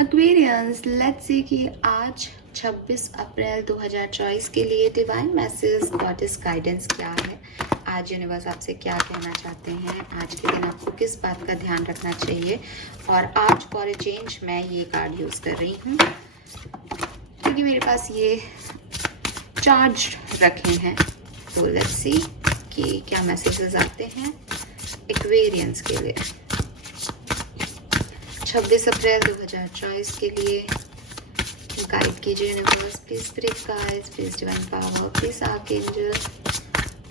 Aquarians, let's see कि आज 26 अप्रैल 2024 के लिए डिवाइन मैसेज गॉडेस गाइडेंस क्या है। आज यूनिवर्स आपसे क्या कहना चाहते हैं, आज के दिन आपको किस बात का ध्यान रखना चाहिए। और आज फॉर ए चेंज मैं ये कार्ड यूज़ कर रही हूँ क्योंकि मेरे पास ये चार्ज रखे हैं। तो लेट्स सी कि क्या मैसेजेस आते हैं एक्वेरियंस के लिए 26 अप्रैल 2024 के लिए। गाइड कीजिए universe, please spirit guides, please divine power, please archangel,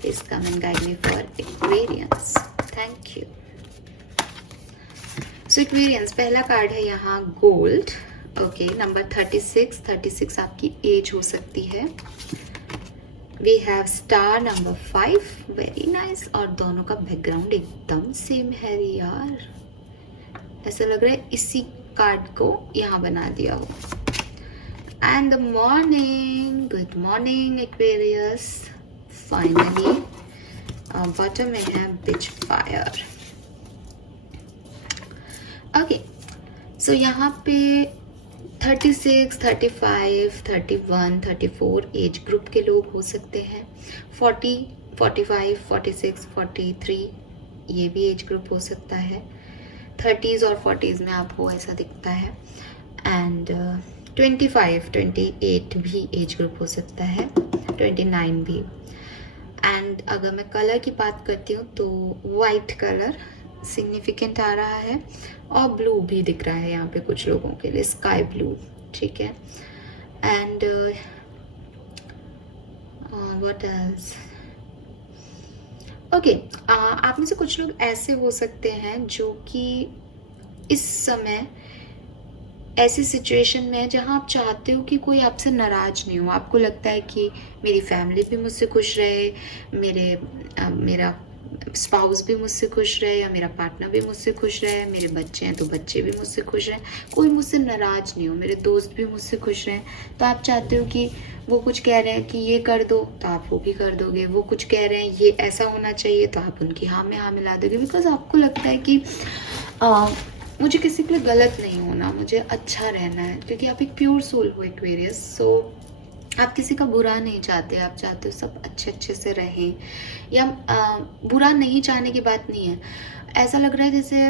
please come and guide me for Aquarians. Thank you. So Aquarians, पहला कार्ड है यहाँ गोल्ड। ओके, नंबर 36 आपकी एज हो सकती है। We have star number 5, very nice. और दोनों का बैकग्राउंड एकदम सेम है यार, ऐसा लग रहा है इसी कार्ड को यहाँ बना दिया हो। And the morning, good morning Aquarius. Finally bottom में है बिच फायर। ओके, सो यहाँ पे 36, 35, 31, 34 एज ग्रुप के लोग हो सकते हैं। 40, 45, 46, 43 ये भी एज ग्रुप हो सकता है। 30s और 40s में आप हो ऐसा दिखता है। एंड 25, 28 भी एज ग्रुप हो सकता है, 29 भी। एंड अगर मैं कलर की बात करती हूँ तो वाइट कलर सिग्निफिकेंट आ रहा है और ब्लू भी दिख रहा है यहाँ पे कुछ लोगों के लिए, स्काई ब्लू। ठीक है। एंड व्हाट एल्स, ओके, आप में से कुछ लोग ऐसे हो सकते हैं जो कि इस समय ऐसी सिचुएशन में है जहां आप चाहते हो कि कोई आपसे नाराज नहीं हो। आपको लगता है कि मेरी फैमिली भी मुझसे खुश रहे, मेरा स्पाउस भी मुझसे खुश रहे, या मेरा पार्टनर भी मुझसे खुश रहे, मेरे बच्चे हैं तो बच्चे भी मुझसे खुश रहें, कोई मुझसे नाराज नहीं हो, मेरे दोस्त भी मुझसे खुश रहें। तो आप चाहते हो कि वो कुछ कह रहे हैं कि ये कर दो तो आप वो भी कर दोगे, वो कुछ कह रहे हैं ये ऐसा होना चाहिए तो आप उनकी हाँ में हाँ मिला दोगे। बिकॉज आपको लगता है कि मुझे किसी के लिए गलत नहीं होना, मुझे अच्छा रहना है, क्योंकि आप एक प्योर सोल हो एक्वेरियस। सो आप किसी का बुरा नहीं चाहते, आप चाहते हो सब अच्छे से रहें। या बुरा नहीं चाहने की बात नहीं है, ऐसा लग रहा है जैसे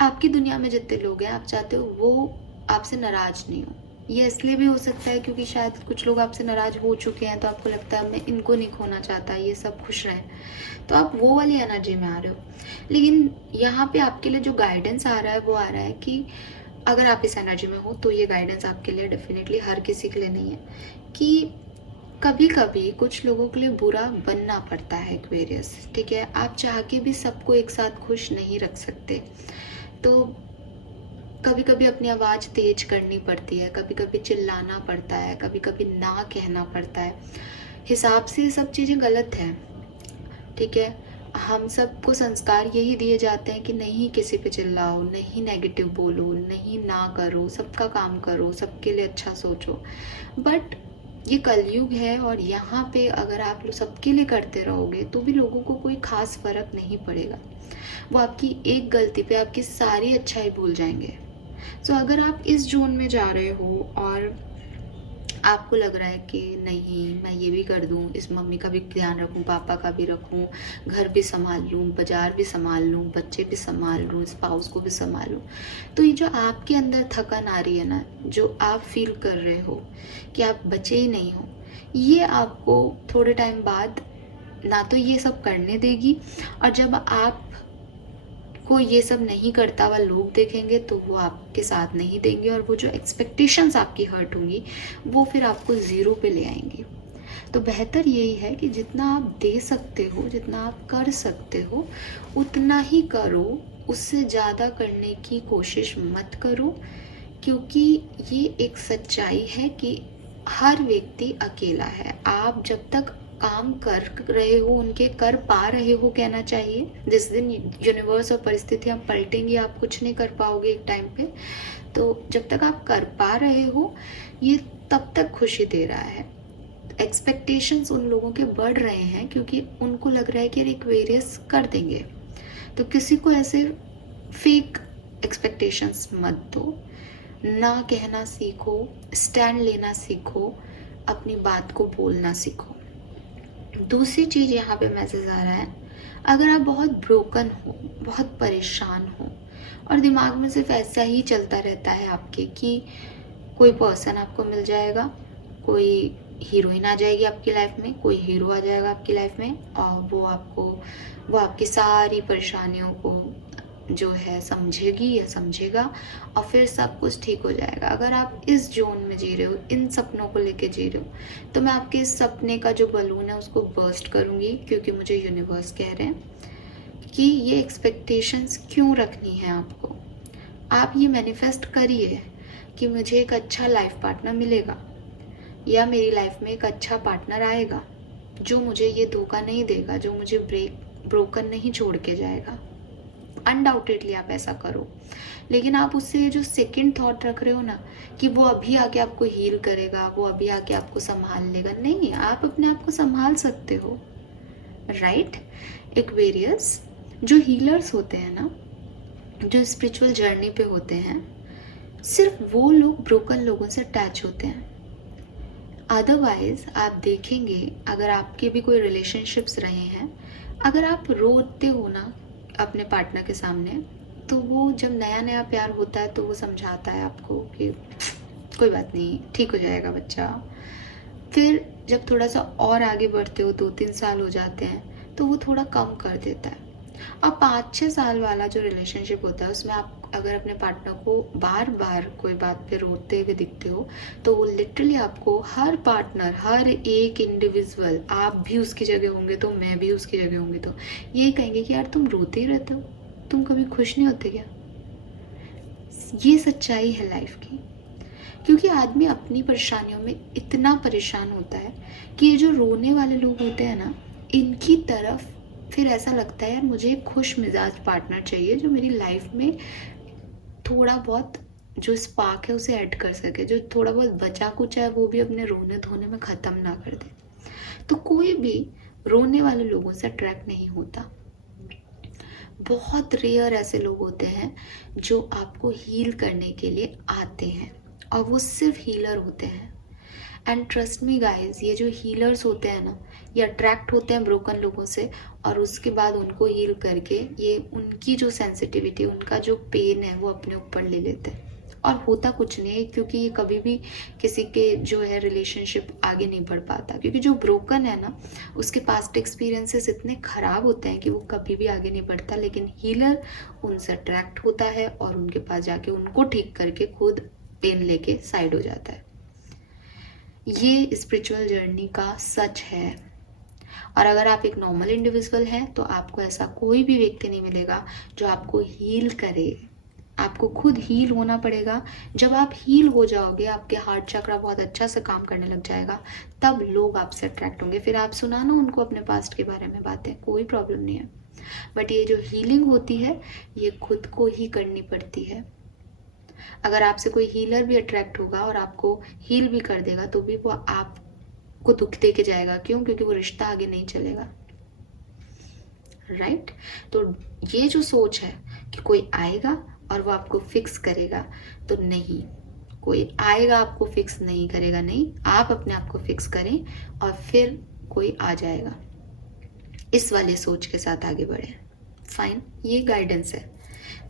आपकी दुनिया में जितने लोग हैं आप चाहते हो वो आपसे नाराज नहीं हो। ये इसलिए भी हो सकता है क्योंकि शायद कुछ लोग आपसे नाराज हो चुके हैं, तो आपको लगता है मैं इनको नहीं खोना चाहता, ये सब खुश रहें, तो आप वो वाली एनर्जी में आ रहे हो। लेकिन यहाँ पे आपके लिए जो गाइडेंस आ रहा है वो आ रहा है कि अगर आप इस एनर्जी में हो तो ये गाइडेंस आपके लिए डेफिनेटली हर किसी के लिए नहीं है, कि कभी कभी कुछ लोगों के लिए बुरा बनना पड़ता है एक्वेरियस। ठीक है, आप चाह के भी सबको एक साथ खुश नहीं रख सकते, तो कभी कभी अपनी आवाज़ तेज करनी पड़ती है, कभी कभी चिल्लाना पड़ता है, कभी कभी ना कहना पड़ता है। हिसाब से सब चीज़ें गलत हैं। ठीक है, हम सबको संस्कार यही दिए जाते हैं कि नहीं किसी पे चिल्लाओ, नहीं नेगेटिव बोलो, नहीं ना करो, सबका काम करो, सबके लिए अच्छा सोचो। बट ये कलयुग है और यहाँ पे अगर आप लोग सबके लिए करते रहोगे तो भी लोगों को कोई खास फर्क नहीं पड़ेगा। वो आपकी एक गलती पे आपकी सारी अच्छाई भूल जाएंगे। सो अगर आप इस जोन में जा रहे हो और आपको लग रहा है कि नहीं मैं ये भी कर दूँ, इस मम्मी का भी ध्यान रखूँ, पापा का भी रखूँ, घर भी संभाल लूँ, बाजार भी संभाल लूँ, बच्चे भी संभाल लूँ, स्पाउस को भी संभाल लूँ, तो ये जो आपके अंदर थकन आ रही है ना, जो आप फील कर रहे हो कि आप बचे ही नहीं हो, ये आपको थोड़े टाइम बाद ना तो ये सब करने देगी, और जब आप को ये सब नहीं करता हुआ लोग देखेंगे तो वो आपके साथ नहीं देंगे, और वो जो एक्सपेक्टेशंस आपकी हर्ट होंगी वो फिर आपको ज़ीरो पे ले आएंगी। तो बेहतर यही है कि जितना आप दे सकते हो, जितना आप कर सकते हो उतना ही करो, उससे ज़्यादा करने की कोशिश मत करो, क्योंकि ये एक सच्चाई है कि हर व्यक्ति अकेला है। आप जब तक काम कर रहे हो, उनके कर पा रहे हो कहना चाहिए। जिस दिन यूनिवर्स और परिस्थितियाँ पलटेंगी आप कुछ नहीं कर पाओगे एक टाइम पे। तो जब तक आप कर पा रहे हो ये तब तक खुशी दे रहा है। एक्सपेक्टेशंस उन लोगों के बढ़ रहे हैं क्योंकि उनको लग रहा है कि एक्वेरियस कर देंगे, तो किसी को ऐसे फेक एक्सपेक्टेशंस मत दो, ना कहना सीखो, स्टैंड लेना सीखो, अपनी बात को बोलना सीखो। दूसरी चीज़ यहाँ पे मैसेज आ रहा है, अगर आप बहुत ब्रोकन हो, बहुत परेशान हो और दिमाग में सिर्फ ऐसा ही चलता रहता है आपके कि कोई पर्सन आपको मिल जाएगा, कोई हीरोइन आ जाएगी आपकी लाइफ में, कोई हीरो आ जाएगा आपकी लाइफ में और वो आपकी सारी परेशानियों को जो है समझेगी या समझेगा और फिर सब कुछ ठीक हो जाएगा। अगर आप इस जोन में जी रहे हो, इन सपनों को लेके जी रहे हो, तो मैं आपके इस सपने का जो बलून है उसको बर्स्ट करूँगी, क्योंकि मुझे यूनिवर्स कह रहे हैं कि ये एक्सपेक्टेशंस क्यों रखनी है आपको। आप ये मैनिफेस्ट करिए कि मुझे एक अच्छा लाइफ पार्टनर मिलेगा या मेरी लाइफ में एक अच्छा पार्टनर आएगा जो मुझे ये धोखा नहीं देगा, जो मुझे ब्रोकन नहीं छोड़ के जाएगा। अनडाउटेडली आप ऐसा करो, लेकिन आप उससे जो सेकंड थॉट रख रहे हो ना कि वो अभी आके आपको हील करेगा, वो अभी आके आपको संभाल लेगा, नहीं, आप अपने आप को संभाल सकते हो, राइट। एक्वेरियस, जो हीलर्स होते हैं ना, जो स्पिरिचुअल जर्नी पे होते हैं, सिर्फ वो लोग ब्रोकन लोगों से अटैच होते हैं। अदरवाइज आप देखेंगे, अगर आपके भी कोई रिलेशनशिप्स रहे हैं, अगर आप रोते हो ना अपने पार्टनर के सामने, तो वो जब नया नया प्यार होता है तो वो समझाता है आपको कि कोई बात नहीं, ठीक हो जाएगा बच्चा। फिर जब थोड़ा सा और आगे बढ़ते हो, 2-3 साल हो जाते हैं, तो वो थोड़ा कम कर देता है। अब 5-6 साल वाला जो रिलेशनशिप होता है उसमें आप अगर अपने पार्टनर को बार बार कोई बात पे रोते हुए दिखते हो, तो वो लिटरली आपको हर पार्टनर, हर एक इंडिविजुअल, आप भी उसकी जगह होंगे तो मैं भी उसकी जगह होंगी तो यही कहेंगे कि यार तुम रोते ही रहते हो, तुम कभी खुश नहीं होते क्या। ये सच्चाई है लाइफ की, क्योंकि आदमी अपनी परेशानियों में इतना परेशान होता है कि ये जो रोने वाले लोग होते हैं ना, इनकी तरफ फिर ऐसा लगता है यार मुझे एक खुश मिजाज पार्टनर चाहिए जो मेरी लाइफ में थोड़ा बहुत जो स्पार्क है उसे ऐड कर सके, जो थोड़ा बहुत बचा कुछ है वो भी अपने रोने धोने में ख़त्म ना कर दे। तो कोई भी रोने वाले लोगों से अट्रैक्ट नहीं होता। बहुत रेयर ऐसे लोग होते हैं जो आपको हील करने के लिए आते हैं और वो सिर्फ हीलर होते हैं। एंड ट्रस्ट मी गाइज, ये जो हीलर्स होते हैं ना, ये अट्रैक्ट होते हैं ब्रोकन लोगों से और उसके बाद उनको हील करके ये उनकी जो सेंसिटिविटी, उनका जो पेन है वो अपने ऊपर ले लेते हैं। और होता कुछ नहीं है, क्योंकि ये कभी भी किसी के जो है रिलेशनशिप आगे नहीं बढ़ पाता, क्योंकि जो ब्रोकन है ना उसके पास्ट एक्सपीरियंसेस इतने ख़राब होते हैं कि वो कभी भी आगे नहीं बढ़ता। लेकिन हीलर उनसे अट्रैक्ट होता है और उनके पास जाके उनको ठीक करके खुद पेन लेके साइड हो जाता है। ये स्पिरिचुअल जर्नी का सच है। और अगर आप एक नॉर्मल इंडिविजुअल हैं तो आपको ऐसा कोई भी व्यक्ति नहीं मिलेगा जो आपको हील करे। आपको खुद हील होना पड़ेगा। जब आप हील हो जाओगे, आपके हार्ट चक्रा बहुत अच्छा से काम करने लग जाएगा, तब लोग आपसे अट्रैक्ट होंगे। फिर आप सुनाना उनको अपने पास्ट के बारे में बातें, कोई प्रॉब्लम नहीं है। बट ये जो हीलिंग होती है ये खुद को ही करनी पड़ती है। अगर आपसे कोई हीलर भी अट्रैक्ट होगा और आपको हील भी कर देगा तो भी वो आपको दुख दे के जाएगा। क्यों? क्योंकि वो रिश्ता आगे नहीं चलेगा, राइट। तो ये जो सोच है कि कोई आएगा और वो आपको फिक्स करेगा, तो नहीं, कोई आएगा आपको फिक्स नहीं करेगा, नहीं, आप अपने आप को फिक्स करें और फिर कोई आ जाएगा। इस वाले सोच के साथ आगे बढ़े। फाइन, ये गाइडेंस है।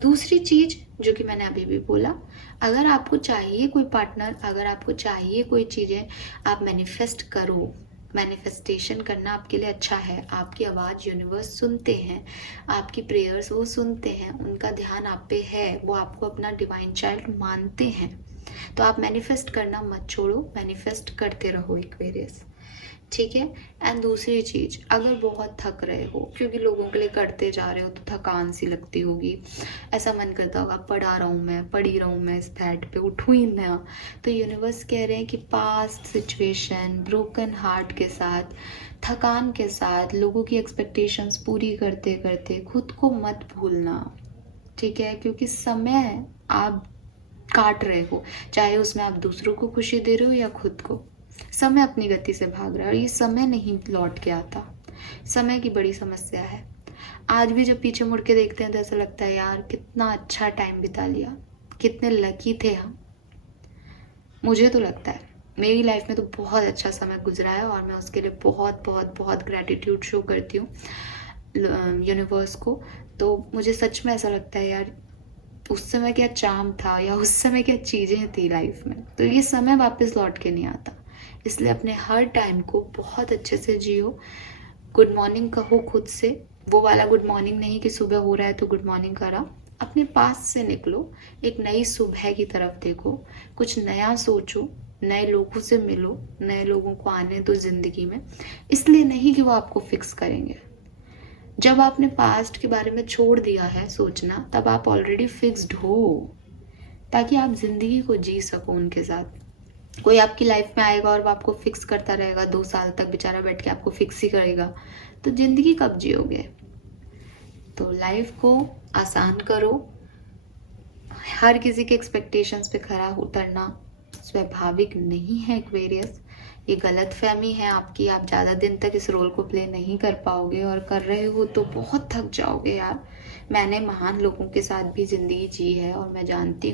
दूसरी चीज जो कि मैंने अभी भी बोला, अगर आपको चाहिए कोई पार्टनर, अगर आपको चाहिए कोई चीजें, आप मैनिफेस्ट करो। मैनिफेस्टेशन करना आपके लिए अच्छा है। आपकी आवाज़ यूनिवर्स सुनते हैं, आपकी प्रेयर्स वो सुनते हैं, उनका ध्यान आप पे है, वो आपको अपना डिवाइन चाइल्ड मानते हैं। तो आप मैनिफेस्ट करना मत छोड़ो, मैनिफेस्ट करते रहो एक्वेरियस, ठीक है। एंड दूसरी चीज़, अगर बहुत थक रहे हो, क्योंकि लोगों के लिए करते जा रहे हो तो थकान सी लगती होगी, ऐसा मन करता होगा पड़ी रहूँ मैं इस बेड पे, उठूँ ही ना, तो यूनिवर्स कह रहे हैं कि पास्ट सिचुएशन, ब्रोकन हार्ट के साथ, थकान के साथ, लोगों की एक्सपेक्टेशंस पूरी करते करते खुद को मत भूलना, ठीक है। क्योंकि समय आप काट रहे हो, चाहे उसमें आप दूसरों को खुशी दे रहे हो या खुद को, समय अपनी गति से भाग रहा है और ये समय नहीं लौट के आता। समय की बड़ी समस्या है। आज भी जब पीछे मुड़ के देखते हैं तो ऐसा लगता है यार कितना अच्छा टाइम बिता लिया, कितने लकी थे हम। मुझे तो लगता है मेरी लाइफ में तो बहुत अच्छा समय गुजरा है और मैं उसके लिए बहुत बहुत बहुत ग्रैटिट्यूड शो करती हूँ यूनिवर्स को। तो मुझे सच में ऐसा लगता है यार उस समय क्या चार्म था या उस समय क्या चीज़ें थी लाइफ में, तो ये समय वापस लौट के नहीं आता। इसलिए अपने हर टाइम को बहुत अच्छे से जियो। गुड मॉर्निंग कहो खुद से, वो वाला गुड मॉर्निंग नहीं कि सुबह हो रहा है तो गुड मॉर्निंग करा। अपने पास से निकलो, एक नई सुबह की तरफ देखो, कुछ नया सोचो, नए लोगों से मिलो, नए लोगों को आने दो ज़िंदगी में। इसलिए नहीं कि वो आपको फिक्स करेंगे। जब आपने पास्ट के बारे में छोड़ दिया है सोचना, तब आप ऑलरेडी फिक्स्ड हो, ताकि आप ज़िंदगी को जी सको उनके साथ। कोई आपकी लाइफ में आएगा और वो आपको फिक्स करता रहेगा 2 साल तक, बेचारा बैठ के आपको फिक्स ही करेगा, तो ज़िंदगी कब जियोगे? तो लाइफ को आसान करो। हर किसी के एक्सपेक्टेशंस पे खरा उतरना स्वाभाविक नहीं है एक्वेरियस, ये गलत फहमी है आपकी। आप ज़्यादा दिन तक इस रोल को प्ले नहीं कर पाओगे, और कर रहे हो तो बहुत थक जाओगे यार। मैंने महान लोगों के साथ भी ज़िंदगी जी है और मैं जानती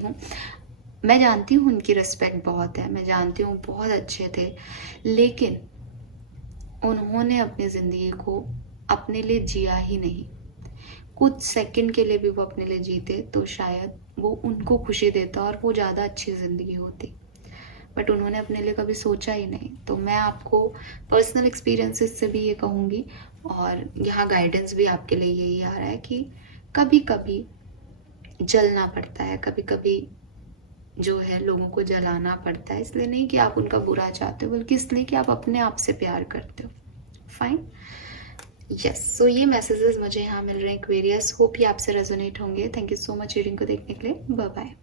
हूँ उनकी रिस्पेक्ट बहुत है, मैं जानती हूँ बहुत अच्छे थे, लेकिन उन्होंने अपनी ज़िंदगी को अपने लिए जिया ही नहीं। कुछ सेकंड के लिए भी वो अपने लिए जीते तो शायद वो उनको खुशी देता और वो ज़्यादा अच्छी ज़िंदगी होती, बट उन्होंने अपने लिए कभी सोचा ही नहीं। तो मैं आपको पर्सनल एक्सपीरियंसेस से भी ये कहूँगी, और यहाँ गाइडेंस भी आपके लिए यही आ रहा है कि कभी कभी जलना पड़ता है, कभी कभी जो है लोगों को जलाना पड़ता है। इसलिए नहीं कि आप उनका बुरा चाहते हो, बल्कि इसलिए कि आप अपने आप से प्यार करते हो। Fine, yes. सो ये मैसेजेस मुझे यहाँ मिल रहे हैं एक्वेरियस, होप ये आपसे रेजोनेट होंगे। Thank you so much reading को देखने के लिए। Bye bye.